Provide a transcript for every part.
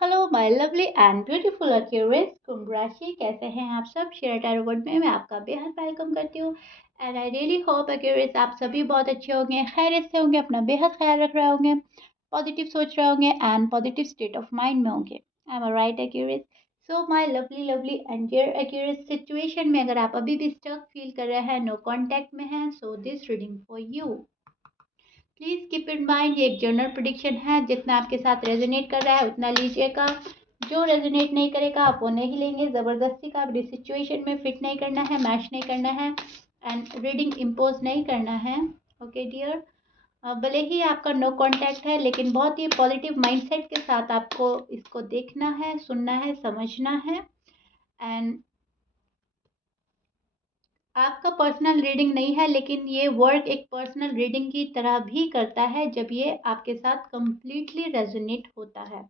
Hello my lovely and beautiful accurates, Kumbh राशि कैसे हैं आप सब। शेयर टैरो वर्ड में मैं आपका बेहद वेलकम करती हूँ। एंड आई रियली होप एक्यूरेट्स आप सभी बहुत अच्छे होंगे, खैरियत से होंगे, अपना बेहद ख्याल रख रहे होंगे, पॉजिटिव सोच रहे होंगे and positive state of mind में होंगे। I am right accurates. So my lovely lovely and dear accurates, situation में अगर आप अभी भी स्टक फील कर रहे हैं, नो कांटेक्ट में हैं, so this reading for you. Please keep in mind ये एक जनरल प्रिडिक्शन है, जितना आपके साथ रेजोनेट कर रहा है उतना लीजिएगा। जो रेजोनेट नहीं करेगा आप वो नहीं लेंगे। ज़बरदस्ती का अपनी सिचुएशन में फिट नहीं करना है, मैच नहीं करना है एंड रीडिंग इम्पोज नहीं करना है। ओके डियर, भले ही आपका नो कांटेक्ट है लेकिन बहुत ही पॉजिटिव माइंडसेट के साथ आपको इसको देखना है, सुनना है, समझना है। एंड आपका पर्सनल रीडिंग नहीं है लेकिन ये वर्क एक पर्सनल रीडिंग की तरह भी करता है जब ये आपके साथ कंप्लीटली रेजोनेट होता है।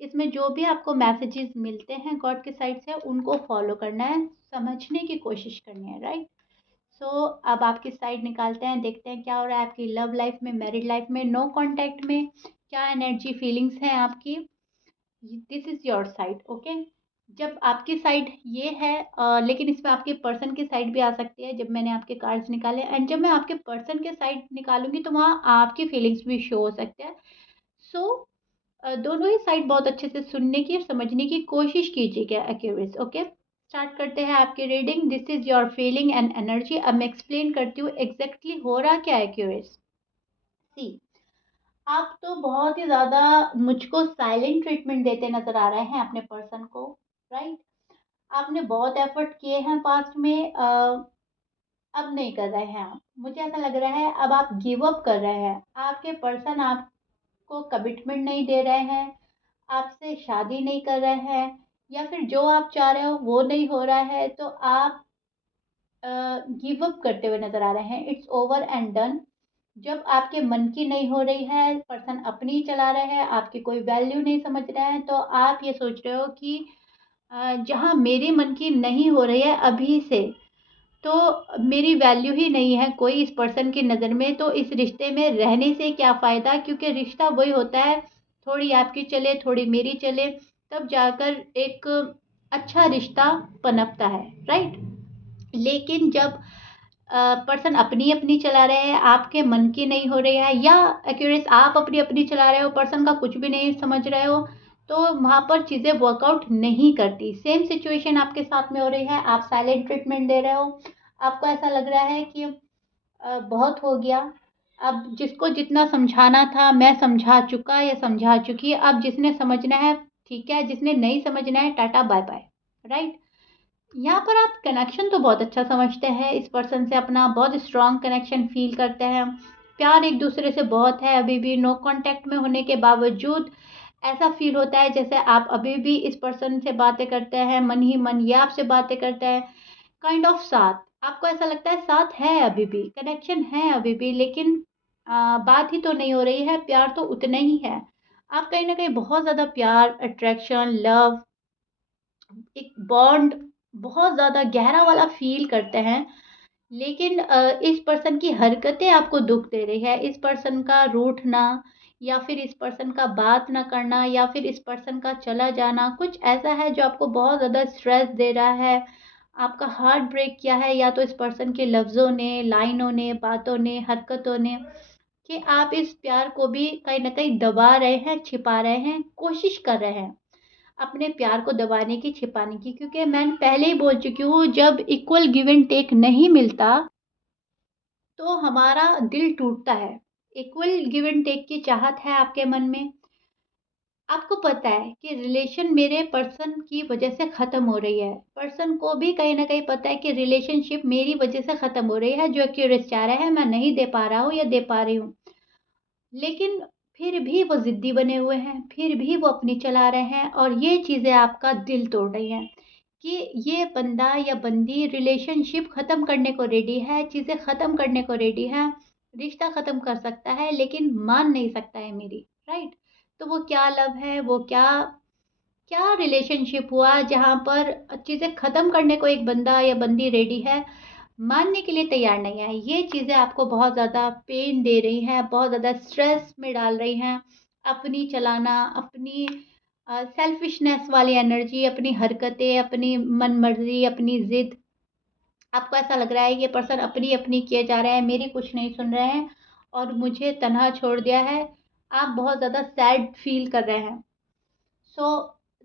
इसमें जो भी आपको मैसेजेस मिलते हैं गॉड के साइड से उनको फॉलो करना है, समझने की कोशिश करनी है, राइट। सो अब आपकी साइड निकालते हैं, देखते हैं क्या हो रहा है आपकी लव लाइफ में, मैरिड लाइफ में, नो कॉन्टैक्ट में, क्या एनर्जी फीलिंग्स हैं आपकी। This is your side. Okay, जब आपकी साइड ये है, लेकिन इसमें आपके पर्सन की साइड भी आ सकती है जब मैंने आपके कार्ड्स निकाले। एंड जब मैं आपके पर्सन के साइड निकालूंगी तो वहाँ आपकी फीलिंग्स भी शो हो सकते हैं। सो दोनों ही साइड बहुत अच्छे से सुनने की और समझने की कोशिश कीजिएगा एक्यूरेट। ओके, स्टार्ट करते हैं आपकी reading. This is your feeling and energy. अब मैं एक्सप्लेन करती हूँ एग्जैक्टली हो रहा क्या है एक्यूरेट। सी, आप तो बहुत ही ज़्यादा मुझको साइलेंट ट्रीटमेंट देते नज़र आ रहे हैं अपने पर्सन को, राइट। आपने बहुत एफर्ट किए हैं पास्ट में, अब नहीं कर रहे हैं आप। मुझे ऐसा लग रहा है अब आप गिव अप कर रहे हैं। आपके पर्सन आपको कमिटमेंट नहीं दे रहे हैं, आपसे शादी नहीं कर रहे हैं, या फिर जो आप चाह रहे हो वो नहीं हो रहा है, तो आप गिव अप करते हुए नज़र आ रहे हैं। It's over and done. जब आपके मन की नहीं हो रही है, पर्सन अपनी चला रहे हैं, आपकी कोई वैल्यू नहीं समझ रहे हैं, तो आप ये सोच रहे हो कि जहाँ मेरे मन की नहीं हो रही है अभी से, तो मेरी वैल्यू ही नहीं है कोई इस पर्सन की नज़र में, तो इस रिश्ते में रहने से क्या फ़ायदा। क्योंकि रिश्ता वही होता है, थोड़ी आपकी चले थोड़ी मेरी चले, तब जाकर एक अच्छा रिश्ता पनपता है, राइट। लेकिन जब पर्सन अपनी अपनी चला रहे हैं, आपके मन की नहीं हो रही है, या एक्यूरेट आप अपनी अपनी चला रहे हो, पर्सन का कुछ भी नहीं समझ रहे हो, तो वहाँ पर चीज़ें वर्कआउट नहीं करती। सेम सिचुएशन आपके साथ में हो रही है, आप साइलेंट ट्रीटमेंट दे रहे हो। आपको ऐसा लग रहा है कि बहुत हो गया, अब जिसको जितना समझाना था मैं समझा चुका या समझा चुकी, अब जिसने समझना है ठीक है, जिसने नहीं समझना है टाटा बाय बाय, राइट। यहाँ पर आप कनेक्शन तो बहुत अच्छा समझते हैं, इस पर्सन से अपना बहुत स्ट्रॉन्ग कनेक्शन फील करते हैं, प्यार एक दूसरे से बहुत है। अभी भी नो कांटेक्ट में होने के बावजूद ऐसा फील होता है जैसे आप अभी भी इस पर्सन से बातें करते हैं, मन ही मन ये आपसे बातें करते हैं। काइंड ऑफ साथ, आपको ऐसा लगता है साथ है, अभी भी कनेक्शन है अभी भी, लेकिन बात ही तो नहीं हो रही है, प्यार तो उतना ही है। आप कहीं ना कहीं बहुत ज़्यादा प्यार, अट्रैक्शन, लव, एक बॉन्ड बहुत ज़्यादा गहरा वाला फ़ील करते हैं। लेकिन इस पर्सन की हरकतें आपको दुःख दे रही है, इस पर्सन का रूठना, या फिर इस पर्सन का बात ना करना, या फिर इस पर्सन का चला जाना, कुछ ऐसा है जो आपको बहुत ज़्यादा स्ट्रेस दे रहा है। आपका हार्ट ब्रेक किया है या तो इस पर्सन के लफ्ज़ों ने, लाइनों ने, बातों ने, हरकतों ने, कि आप इस प्यार को भी कहीं न कहीं दबा रहे हैं, छिपा रहे हैं, कोशिश कर रहे हैं अपने प्यार को दबाने की, छिपाने की। क्योंकि मैं पहले ही बोल चुकी हूँ, जब इक्वल गिव एंड टेक नहीं मिलता तो हमारा दिल टूटता है। इक्वल गिव एंड टेक की चाहत है आपके मन में। आपको पता है कि रिलेशन मेरे पर्सन की वजह से ख़त्म हो रही है। पर्सन को भी कहीं न कहीं पता है कि रिलेशनशिप मेरी वजह से ख़त्म हो रही है, जो एक्यूरेट चाह रहा है मैं नहीं दे पा रहा हूँ या दे पा रही हूँ। लेकिन फिर भी वो ज़िद्दी बने हुए हैं, फिर भी वो अपनी चला रहे हैं, और ये चीज़ें आपका दिल तोड़ रही हैं कि ये बंदा या बंदी रिलेशनशिप ख़त्म करने को रेडी है, चीज़ें ख़त्म करने को रेडी है, रिश्ता ख़त्म कर सकता है लेकिन मान नहीं सकता है मेरी, राइट। तो वो क्या लव है, वो क्या क्या रिलेशनशिप हुआ जहाँ पर चीज़ें ख़त्म करने को एक बंदा या बंदी रेडी है, मानने के लिए तैयार नहीं है। ये चीज़ें आपको बहुत ज़्यादा पेन दे रही हैं, बहुत ज़्यादा स्ट्रेस में डाल रही हैं। अपनी चलाना, अपनी सेल्फिशनेस वाली एनर्जी, अपनी हरकतें, अपनी मनमर्जी, अपनी ज़िद, आपको ऐसा लग रहा है ये पर्सन अपनी अपनी किए जा रहे हैं, मेरी कुछ नहीं सुन रहे हैं और मुझे तन्हा छोड़ दिया है। आप बहुत ज़्यादा सैड फील कर रहे हैं। सो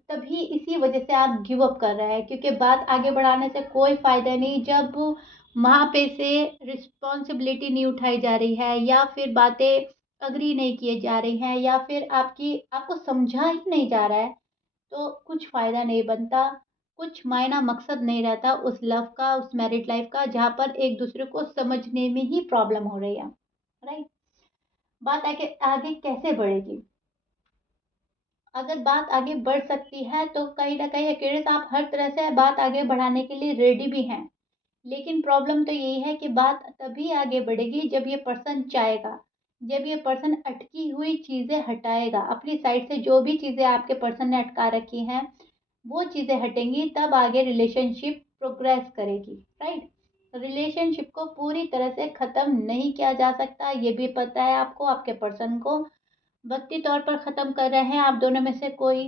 तभी इसी वजह से आप गिव अप कर रहे हैं, क्योंकि बात आगे बढ़ाने से कोई फ़ायदा नहीं जब वहाँ पे से रिस्पॉन्सिबिलिटी नहीं उठाई जा रही है, या फिर बातें अग्री नहीं किए जा रही हैं, या फिर आपको समझा ही नहीं जा रहा है, तो कुछ फ़ायदा नहीं बनता, कुछ मायना मकसद नहीं रहता उस लव का, उस मैरिड लाइफ का, जहाँ पर एक दूसरे को समझने में ही प्रॉब्लम हो रही है, राइट? बात आगे आगे कैसे बढ़ेगी? अगर बात आगे बढ़ सकती है तो कहीं न कहीं एक्यूरेट आप हर तरह से बात आगे बढ़ाने के लिए रेडी भी हैं। लेकिन प्रॉब्लम तो यही है कि बात तभी आगे बढ़ेगी जब ये पर्सन चाहेगा, जब ये पर्सन अटकी हुई चीज़ें हटाएगा, अपनी साइड से जो भी चीज़ें आपके पर्सन ने अटका रखी हैं, वो चीज़ें हटेंगी, तब आगे रिलेशनशिप प्रोग्रेस करेगी, राइट? रिलेशनशिप को पूरी तरह से ख़त्म नहीं किया जा सकता, ये भी पता है आपको, आपके पर्सन को। वक़्ती तौर पर ख़त्म कर रहे हैं आप दोनों में से कोई,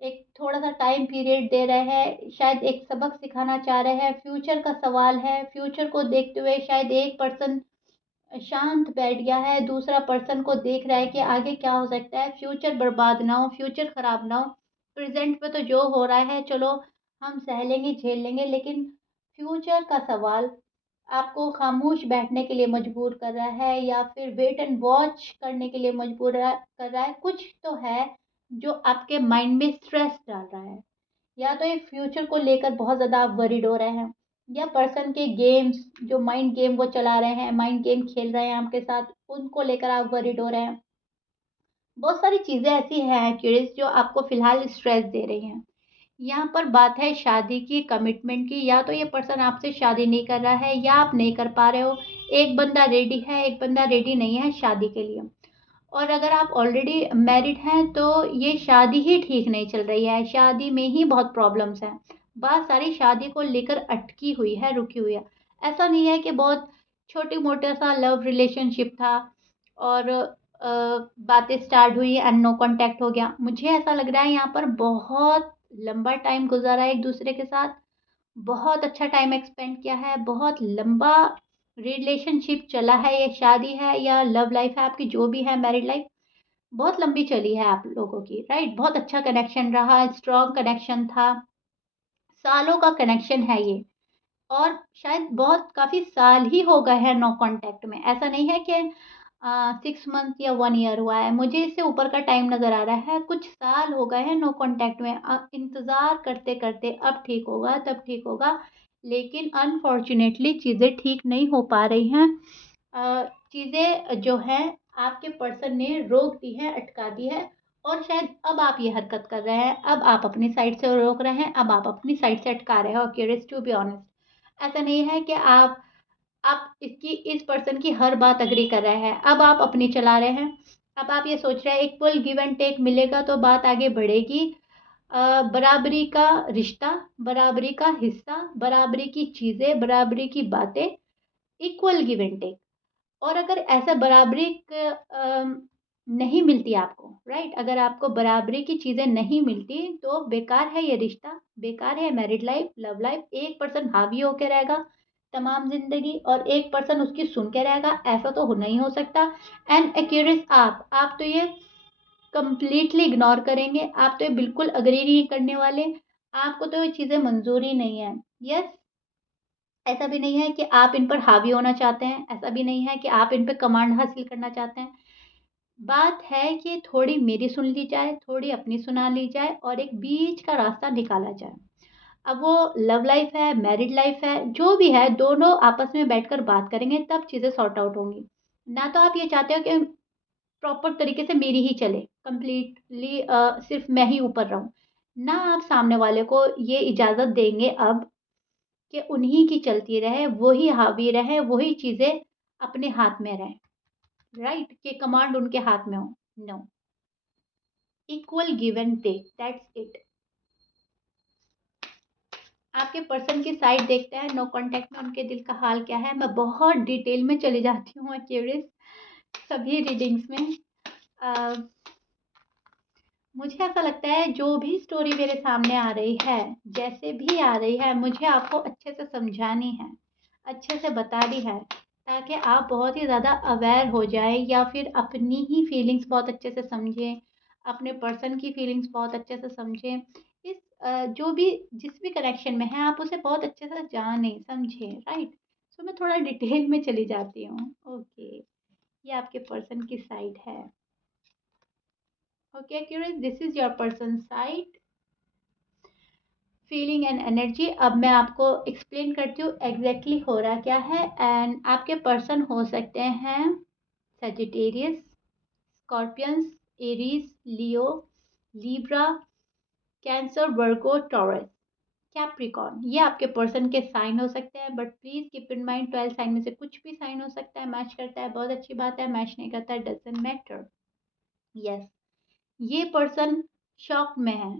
एक थोड़ा-सा टाइम पीरियड दे रहे हैं, शायद एक सबक सिखाना चाह रहे हैं, फ्यूचर का सवाल है, फ्यूचर को देखते हुए शायद एक पर्सन शांत बैठ गया है, दूसरा पर्सन को देख रहा है कि आगे क्या हो सकता है, फ्यूचर बर्बाद ना हो, फ्यूचर खराब ना हो। प्रेज़ेंट में तो जो हो रहा है चलो हम सह लेंगे, झेल लेंगे, लेकिन फ्यूचर का सवाल आपको खामोश बैठने के लिए मजबूर कर रहा है, या फिर वेट एंड वॉच करने के लिए कर रहा है। कुछ तो है जो आपके माइंड में स्ट्रेस डाल रहा है। या तो ये फ्यूचर को लेकर बहुत ज़्यादा आप वरीड हो रहे हैं, या पर्सन के गेम्स, जो माइंड गेम वो चला रहे हैं, माइंड गेम खेल रहे हैं आपके साथ, उनको लेकर आप वरीड हो रहे हैं। बहुत सारी चीज़ें ऐसी हैं क्यूरियस जो आपको फ़िलहाल स्ट्रेस दे रही हैं। यहाँ पर बात है शादी की, कमिटमेंट की, या तो ये पर्सन आपसे शादी नहीं कर रहा है या आप नहीं कर पा रहे हो। एक बंदा रेडी है, एक बंदा रेडी नहीं है शादी के लिए। और अगर आप ऑलरेडी मैरिड हैं तो ये शादी ही ठीक नहीं चल रही है, शादी में ही बहुत प्रॉब्लम्स हैं। बात सारी शादी को लेकर अटकी हुई है, रुकी हुई है। ऐसा नहीं है कि बहुत छोटी-मोटा सा लव रिलेशनशिप था और बातें स्टार्ट हुई एंड नो कॉन्टैक्ट हो गया। मुझे ऐसा लग रहा है यहाँ पर बहुत लंबा टाइम गुज़ारा है एक-दूसरे के साथ, बहुत अच्छा टाइम एक्सपेंड किया है, बहुत लंबा रिलेशनशिप चला है, ये शादी है या लव लाइफ है आपकी, जो भी है मैरिड लाइफ, बहुत लंबी चली है आप लोगों की, राइट? बहुत अच्छा कनेक्शन रहा, स्ट्रॉन्ग कनेक्शन था, सालों का कनेक्शन है ये। और शायद बहुत काफ़ी साल ही हो गए हैं नो कॉन्टैक्ट में। ऐसा नहीं है कि 6 मंथ या 1 ईयर हुआ है। मुझे इससे ऊपर का टाइम नज़र आ रहा है। कुछ साल हो गए हैं नो कॉन्टैक्ट में। इंतज़ार करते-करते अब ठीक होगा, तब ठीक होगा। लेकिन अनफॉर्च्युनेटली चीज़ें ठीक नहीं हो पा रही हैं। चीज़ें जो हैं आपके पर्सन ने रोक दी है, अटका दी है, और शायद अब आप ये हरकत कर रहे हैं। अब आप अपनी साइड से रोक रहे हैं, अब आप अपनी साइड से अटका रहे हो। क्यूरियस टू बी ऑनेस्ट, ऐसा नहीं है कि आप इस पर्सन की हर बात एग्री कर रहे हैं, अब आप अपनी चला रहे हैं। अब आप ये सोच रहे हैं इक्वल गिव एंड टेक मिलेगा तो बात आगे बढ़ेगी। बराबरी का रिश्ता, बराबरी का हिस्सा, बराबरी की चीज़ें, बराबरी की बातें, इक्वल गिव एंड टेक। और अगर ऐसा बराबरी नहीं मिलती आपको, राइट? अगर आपको बराबरी की चीज़ें नहीं मिलती तो बेकार है ये रिश्ता, बेकार है मैरिड लाइफ, लव लाइफ। एक पर्सन हावी होके रहेगा तमाम ज़िंदगी और एक पर्सन उसकी सुन के रहेगा, ऐसा तो हो नहीं हो सकता। एंड एक्यूरेट आप तो ये कंप्लीटली इग्नोर करेंगे, आप तो ये बिल्कुल एग्री नहीं करने वाले, आपको तो ये चीज़ें मंज़ूर ही नहीं है। यस, ऐसा भी नहीं है कि आप इन पर हावी होना चाहते हैं, ऐसा भी नहीं है कि आप इन पे कमांड हासिल करना चाहते हैं। बात है कि थोड़ी मेरी सुन ली जाए, थोड़ी अपनी सुना ली जाए और एक बीच का रास्ता निकाला जाए। अब वो लव लाइफ़ है, मैरिड लाइफ़ है, जो भी है, दोनों आपस में बैठकर बात करेंगे तब चीज़ें सॉर्ट आउट होंगी। ना तो आप ये चाहते हो कि प्रॉपर तरीके से मेरी ही चले, कंप्लीटली सिर्फ़ मैं ही ऊपर रहूँ। ना आप सामने वाले को ये इजाज़त देंगे अब कि उन्हीं की चलती रहे, वही हावी रहे, वही चीज़ें अपने हाथ में रहें, राइट? कि कमांड उनके हाथ में हो, no. Equal give and take, that's it. आपके पर्सन की साइड देखते हैं, नो कॉन्टैक्ट में उनके दिल का हाल क्या है। मैं बहुत डिटेल में चली जाती हूँ एक्यूरेट सभी रीडिंग्स में। अ, मुझे ऐसा लगता है जो भी स्टोरी मेरे सामने आ रही है, जैसे भी आ रही है, मुझे आपको अच्छे से समझानी है, अच्छे से बतानी है, ताकि आप बहुत ही ज़्यादा अवेयर हो जाएँ या फिर अपनी ही फीलिंग्स बहुत अच्छे से समझें, अपने पर्सन की फीलिंग्स बहुत अच्छे से समझें। इस जो भी जिस भी कनेक्शन में हैं, आप उसे बहुत अच्छे से जानें, समझें, राइट? सो मैं थोड़ा डिटेल में चली जाती हूँ। ओके, ये आपके पर्सन की साइड है। Okay accurate, this is your person side, feeling and energy. अब मैं आपको एक्सप्लेन करती हूँ एग्जैक्टली हो रहा क्या है। एंड आपके पर्सन हो सकते हैं Sagittarius, Scorpions, Aries, Leo, Libra, cancer, Virgo, Taurus, Capricorn. ये आपके पर्सन के साइन हो सकते हैं, but please keep in mind 12 sign में से कुछ भी साइन हो सकता है। मैच करता है बहुत अच्छी बात है, मैच नहीं करता है डजंट मैटर। यस, ये पर्सन शॉक में है।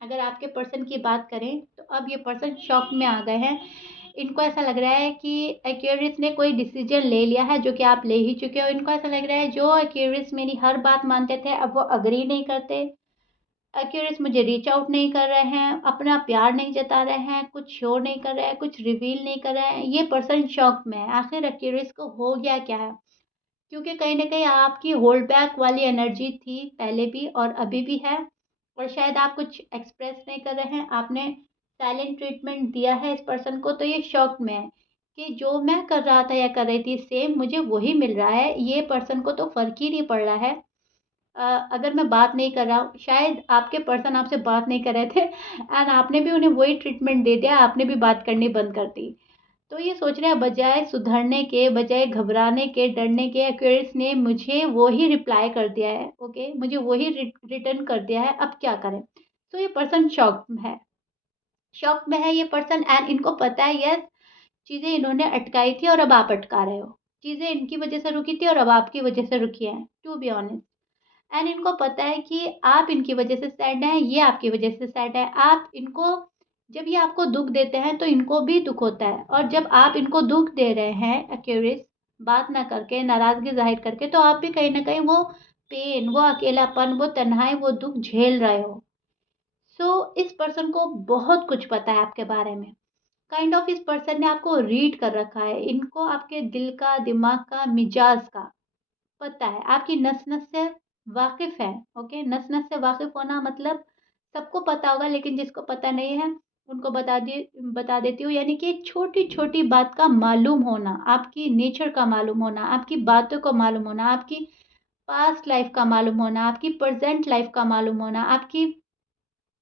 अगर आपके पर्सन की बात करें तो अब ये पर्सन शॉक में आ गए हैं। इनको ऐसा लग रहा है कि एक्वेरियस ने कोई डिसीजन ले लिया है, जो कि आप ले ही चुके हो। इनको ऐसा लग रहा है जो एक्वेरियस मेरी हर बात मानते थे, अब वो अग्री नहीं करते। एक्वेरियस मुझे रीच आउट नहीं कर रहे हैं, अपना प्यार नहीं जता रहे हैं, कुछ शो नहीं कर रहे हैं, कुछ रिवील नहीं कर रहे हैं। ये पर्सन शॉक में है, आखिर एक्वेरियस को हो गया क्या है? क्योंकि कहीं न कहीं आपकी होल्ड बैक वाली एनर्जी थी पहले भी और अभी भी है, और शायद आप कुछ एक्सप्रेस नहीं कर रहे हैं। आपने साइलेंट ट्रीटमेंट दिया है इस पर्सन को, तो ये शॉक में है कि जो मैं कर रहा था या कर रही थी सेम मुझे वही मिल रहा है। ये पर्सन को तो फ़र्क ही नहीं पड़ रहा है। अगर मैं बात नहीं कर रहा हूँ, शायद आपके पर्सन आपसे बात नहीं कर रहे थे एंड आपने भी उन्हें वही ट्रीटमेंट दे दिया, आपने भी बात करनी बंद कर दी। तो ये सोच रहे हैं बजाय सुधरने के, बजाय घबराने के, डरने के, एक्वेरियस ने मुझे वही रिप्लाई कर दिया है। ओके, मुझे वही रिटर्न कर दिया है, अब क्या करें? तो ये पर्सन शॉक में है, शॉक में है ये पर्सन। एंड इनको पता है यस, चीज़ें इन्होंने अटकाई थी और अब आप अटका रहे हो। चीज़ें इनकी वजह से रुकी थी और अब आपकी वजह से रुकी हैं, टू बी ऑनेस्ट। एंड इनको पता है कि आप इनकी वजह से सैड हैं, ये आपकी वजह से सैड है। आप इनको, जब ये आपको दुख देते हैं तो इनको भी दुख होता है, और जब आप इनको दुख दे रहे हैं एक्यूरियस, बात ना करके, नाराज़गी ज़ाहिर करके, तो आप भी कहीं न कहीं वो पेन, वो अकेलापन, वो तन्हाई, वो दुख झेल रहे हो। सो इस पर्सन को बहुत कुछ पता है आपके बारे में। काइंड ऑफ इस पर्सन ने आपको रीड कर रखा है। इनको आपके दिल का, दिमाग का, मिजाज का पता है, आपकी नस-नस से वाकिफ़ है। ओके, नस-नस से वाकिफ़ होना मतलब सबको पता होगा, लेकिन जिसको पता नहीं है उनको बता देती हूँ। यानी कि छोटी-छोटी बात का मालूम होना, आपकी नेचर का मालूम होना, आपकी बातों को मालूम होना, आपकी पास्ट लाइफ़ का मालूम होना, आपकी प्रेज़ेंट लाइफ़ का मालूम होना, आपकी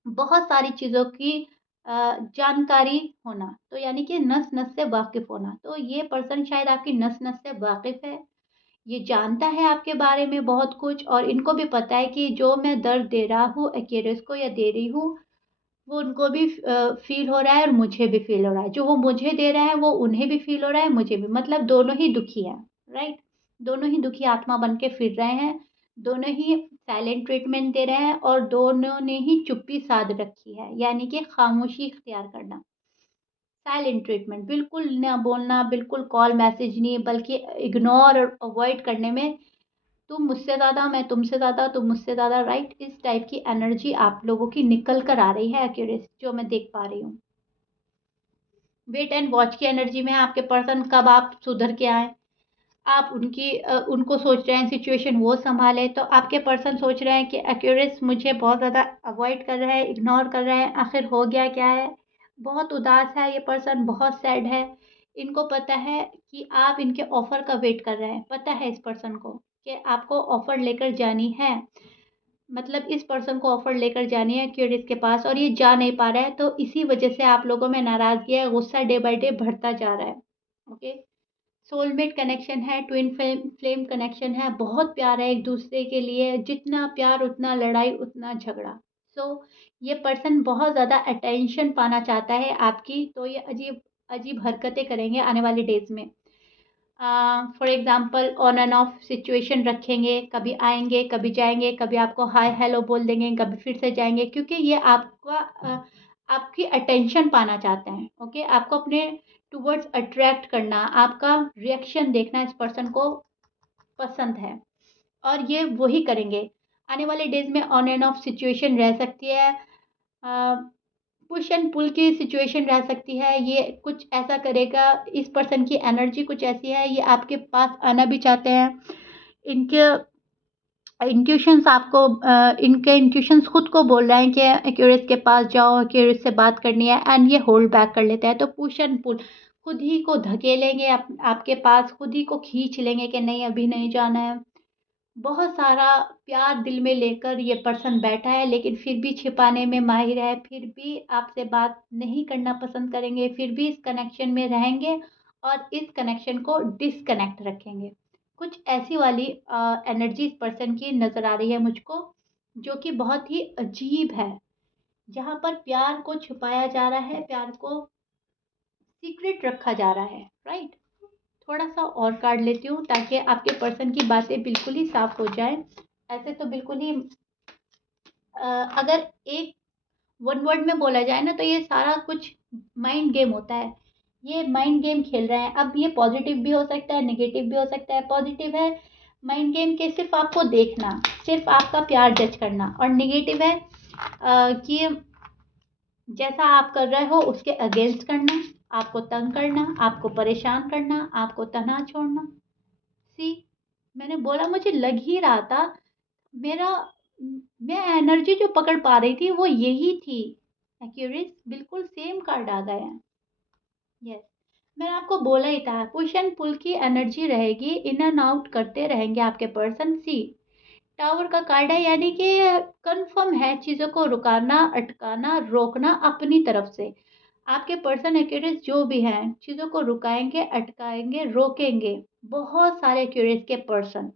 बहुत सारी चीज़ों की जानकारी होना। तो यानी कि नस-नस से वाकिफ़ होना। तो ये पर्सन शायद आपकी नस-नस से वाकिफ़ है। ये जानता है आपके बारे में बहुत कुछ, और इनको भी पता है कि जो मैं दर्द दे रहा हूँ एक्वेरियस को या दे रही हूँ, वो उनको भी फ़ील हो रहा है और मुझे भी फ़ील हो रहा है। जो वो मुझे दे रहे हैं वो उन्हें भी फ़ील हो रहा है, मुझे भी। मतलब दोनों ही दुखी हैं, राइट? दोनों ही दुखी आत्मा बन के फिर रहे हैं, दोनों ही साइलेंट ट्रीटमेंट दे रहे हैं, और दोनों ने ही चुप्पी साध रखी है, यानी कि खामोशी इख्तियार करना। साइलेंट ट्रीटमेंट, बिल्कुल ना बोलना, बिल्कुल कॉल मैसेज नहीं, बल्कि इग्नोर और अवॉइड करने में, तुम मुझसे ज़्यादा, मैं तुमसे ज़्यादा, तुम मुझसे ज़्यादा, राइट? इस टाइप की एनर्जी आप लोगों की निकल कर आ रही है एक्यूरेट, जो मैं देख पा रही हूँ। वेट एंड वॉच की एनर्जी में है आपके पर्सन, कब आप सुधर के आए। आप उनको सोच रहे हैं सिचुएशन वो सँभाले, तो आपके पर्सन सोच रहे हैं कि एक्यूरेट मुझे बहुत ज़्यादा अवॉइड कर रहा है, इग्नोर कर रहे हैं, आखिर हो गया क्या है? बहुत उदास है ये पर्सन, बहुत सैड है। इनको पता है कि आप इनके ऑफ़र का वेट कर रहे हैं, पता है इस पर्सन को कि आपको ऑफ़र लेकर जानी है। मतलब इस पर्सन को ऑफ़र लेकर जानी है क्यूरियस के पास, और ये जा नहीं पा रहा है, तो इसी वजह से आप लोगों में नाराज़गी है, गुस्सा डे बाय डे बढ़ता जा रहा है। ओके? सोलमेट कनेक्शन है, ट्विन फ्लेम कनेक्शन है, बहुत प्यार है एक दूसरे के लिए, जितना प्यार उतना लड़ाई उतना झगड़ा। सो ये पर्सन बहुत ज़्यादा अटेंशन पाना चाहता है आपकी, तो ये अजीब अजीब हरकतें करेंगे आने वाले डेज़ में। For example on end of situation रखेंगे, कभी आएँगे, कभी जाएँगे, कभी आपको हाय हेलो बोल देंगे, कभी फिर से जाएँगे, क्योंकि ये आपकी अटेंशन पाना चाहते हैं। ओके? आपको अपने टुवर्ड्स अट्रैक्ट करना, आपका रिएक्शन देखना इस पर्सन को पसंद है, और ये वही करेंगे। आने वाले डेज़ में ऑन एंड ऑफ सिचुएशन रह सकती है, पुश एंड पुल की सिचुएशन रह सकती है। ये कुछ ऐसा करेगा, इस पर्सन की एनर्जी कुछ ऐसी है, ये आपके पास आना भी चाहते हैं। इनके इंट्यूशंस आपको इनके इंट्यूशंस खुद को बोल रहे हैं कि एक्यूरेस के पास जाओ, एक्यूरेस से बात करनी है, एंड ये होल्ड बैक कर लेते हैं। तो पुश एंड पुल, खुद ही को धकेलेंगे आपके पास, खुद ही को खींच लेंगे कि नहीं अभी नहीं जाना है। बहुत सारा प्यार दिल में लेकर ये पर्सन बैठा है, लेकिन फिर भी छिपाने में माहिर है, फिर भी आपसे बात नहीं करना पसंद करेंगे, फिर भी इस कनेक्शन में रहेंगे और इस कनेक्शन को डिस्कनेक्ट रखेंगे। कुछ ऐसी वाली एनर्जी इस पर्सन की नज़र आ रही है मुझको, जो कि बहुत ही अजीब है, जहाँ पर प्यार को छुपाया जा रहा है, प्यार को सीक्रेट रखा जा रहा है, राइट? थोड़ा सा और कार्ड लेती हूँ ताकि आपके पर्सन की बातें बिल्कुल ही साफ हो जाए। ऐसे तो बिल्कुल ही अगर एक वन वर्ड में बोला जाए ना, तो ये सारा कुछ माइंड गेम होता है। ये माइंड गेम खेल रहे हैं। अब ये पॉजिटिव भी हो सकता है, नेगेटिव भी हो सकता है। पॉजिटिव है माइंड गेम के सिर्फ आपको देखना, सिर्फ आपका प्यार जज करना, और नेगेटिव है कि जैसा आप कर रहे हो उसके अगेंस्ट करना, आपको तंग करना, आपको परेशान करना, आपको तना छोड़ना। सी, मैंने बोला मुझे लग ही रहा था, मेरा मैं एनर्जी जो पकड़ पा रही थी वो यही थी। एक्यूरेस बिल्कुल सेम कार्ड आ गए हैं। यस, मैंने आपको बोला ही था, पुश एंड पुल की एनर्जी रहेगी, इन एंड आउट करते रहेंगे आपके पर्सन। सी, टावर का कार्ड है, यानी कि कंफर्म है चीज़ों को रुकाना, अटकाना, रोकना अपनी तरफ से। आपके पर्सन एक्यूरेस जो भी हैं चीज़ों को रुकाएंगे, अटकाएंगे, रोकेंगे। बहुत सारे एक्यूरेस के पर्सन,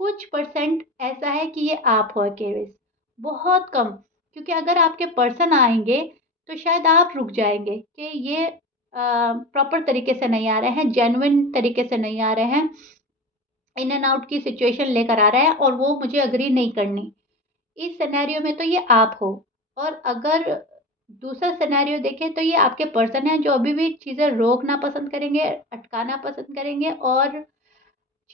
कुछ परसेंट ऐसा है कि ये आप हो एक्वेरियस, बहुत कम। क्योंकि अगर आपके पर्सन आएंगे तो शायद आप रुक जाएंगे कि ये प्रॉपर तरीके से नहीं आ रहे हैं, जेन्युइन तरीके से नहीं आ रहे हैं, इन एंड आउट की सिचुएशन लेकर आ रहे हैं और वो मुझे अग्री नहीं करनी। इस सिनेरियो में तो ये आप हो। और अगर दूसरा सिनेरियो देखें तो ये आपके पर्सन हैं जो अभी भी चीज़ें रोकना पसंद करेंगे, अटकाना पसंद करेंगे, और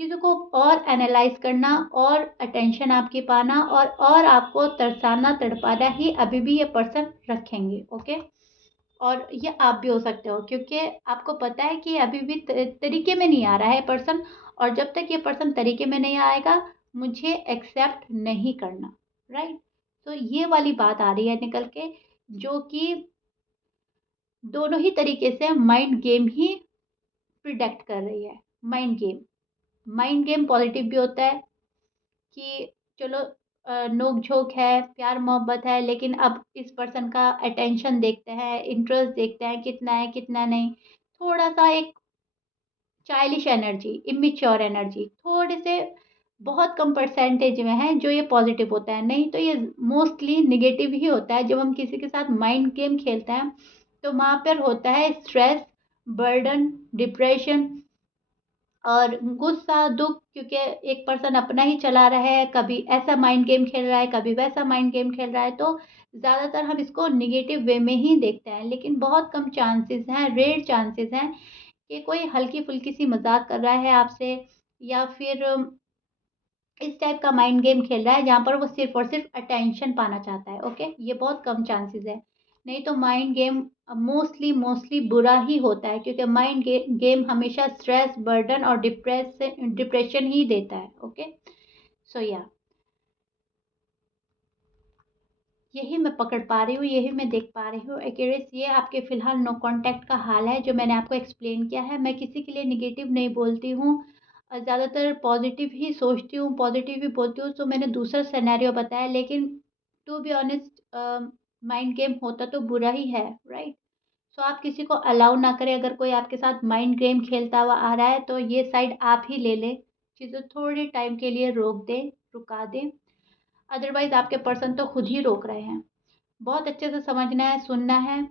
चीज़ों को और एनालाइज करना, और अटेंशन आपकी पाना, और आपको तरसाना, तड़पाना ही अभी भी ये पर्सन रखेंगे। ओके, और ये आप भी हो सकते हो, क्योंकि आपको पता है कि अभी भी तरीके में नहीं आ रहा है पर्सन, और जब तक ये पर्सन तरीके में नहीं आएगा मुझे एक्सेप्ट नहीं करना, राइट? तो ये वाली बात आ रही है निकल के, जो कि दोनों ही तरीके से माइंड गेम ही प्रिडिक्ट कर रही है। Mind game, mind game positive भी होता है कि चलो नोक-झोंक है, प्यार मोहब्बत है, लेकिन अब इस पर्सन का अटेंशन देखते हैं, इंटरेस्ट देखते हैं, कितना है, कितना नहीं। थोड़ा-सा एक चाइल्डिश एनर्जी, इमैच्योर एनर्जी, थोड़े से बहुत कम परसेंटेज में है जो ये पॉजिटिव होता है, नहीं तो ये मोस्टली नेगेटिव ही होता है। जब हम किसी के साथ माइंड गेम खेलते हैं, तो वहाँ पर होता है स्ट्रेस, बर्डन, डिप्रेशन और गुस्सा, दुःख, क्योंकि एक पर्सन अपना ही चला रहा है, कभी ऐसा माइंड गेम खेल रहा है, कभी वैसा माइंड गेम खेल रहा है, तो ज़्यादातर हम इसको नेगेटिव वे में ही देखते हैं। लेकिन बहुत कम चांसेस हैं, रेयर चांसेस हैं कि कोई हल्की-फुल्की सी मज़ाक कर रहा है आपसे, या फिर इस टाइप का माइंड गेम खेल रहा है जहाँ पर वो सिर्फ़ और सिर्फ़ अटेंशन पाना चाहता है। ओके? ये बहुत कम चांसेस है। नहीं तो माइंड गेम मोस्टली बुरा ही होता है, क्योंकि माइंड गेम हमेशा स्ट्रेस, बर्डन और डिप्रेशन ही देता है। ओके? सो या यही मैं पकड़ पा रही हूँ, यही मैं देख पा रही हूँ। एक्यूरेस, ये आपके फ़िलहाल नो कॉन्टैक्ट का हाल है जो मैंने आपको एक्सप्लेन किया है। मैं किसी के लिए नेगेटिव नहीं बोलती हूँ, ज़्यादातर पॉज़िटिव ही सोचती हूँ, पॉज़िटिव ही बोलती हूँ। तो मैंने दूसरा सिनेरियो बताया, लेकिन to be honest mind game होता तो बुरा ही है, राइट? सो आप किसी को अलाउ ना करें। अगर कोई आपके साथ माइंड गेम खेलता हुआ आ रहा है तो ये साइड आप ही ले लें, चीज़ें थोड़े टाइम के लिए रोक दें, रुका दें। अदरवाइज़ आपके पर्सन तो खुद ही रोक रहे हैं। बहुत अच्छे से समझना है, सुनना है,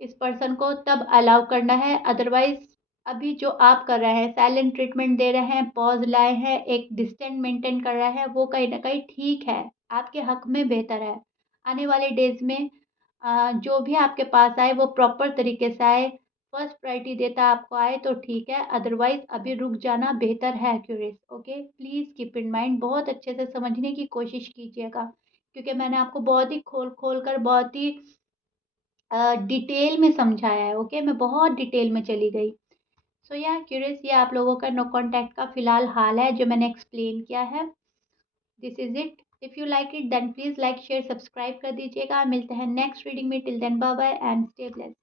इस पर्सन को तब अलाउ करना है। अदरवाइज़ अभी जो आप कर रहे हैं, साइलेंट ट्रीटमेंट दे रहे हैं, पॉज़ लाए हैं, एक डिस्टेंस मेंटेन कर रहे हैं, वो कहीं न कहीं ठीक है, आपके हक में बेहतर है। आने वाले डेज़ में जो भी आपके पास आए वो प्रॉपर तरीके से आए, फर्स्ट प्रायोरिटी देता आपको आए तो ठीक है, अदरवाइज़ अभी रुक जाना बेहतर है curious. Okay, please keep in mind, बहुत अच्छे से समझने की कोशिश कीजिएगा, क्योंकि मैंने आपको बहुत ही खोल कर बहुत ही डिटेल में समझाया है। ओके, मैं बहुत डिटेल में चली गई। सो या क्यूरियस, ये आप लोगों का नो कॉन्टैक्ट का फ़िलहाल हाल है जो मैंने एक्सप्लेन किया है। This is it. If you like it then please like, share, subscribe कर दीजिएगा। मिलते हैं नेक्स्ट रीडिंग में। Till then bye bye and stay blessed.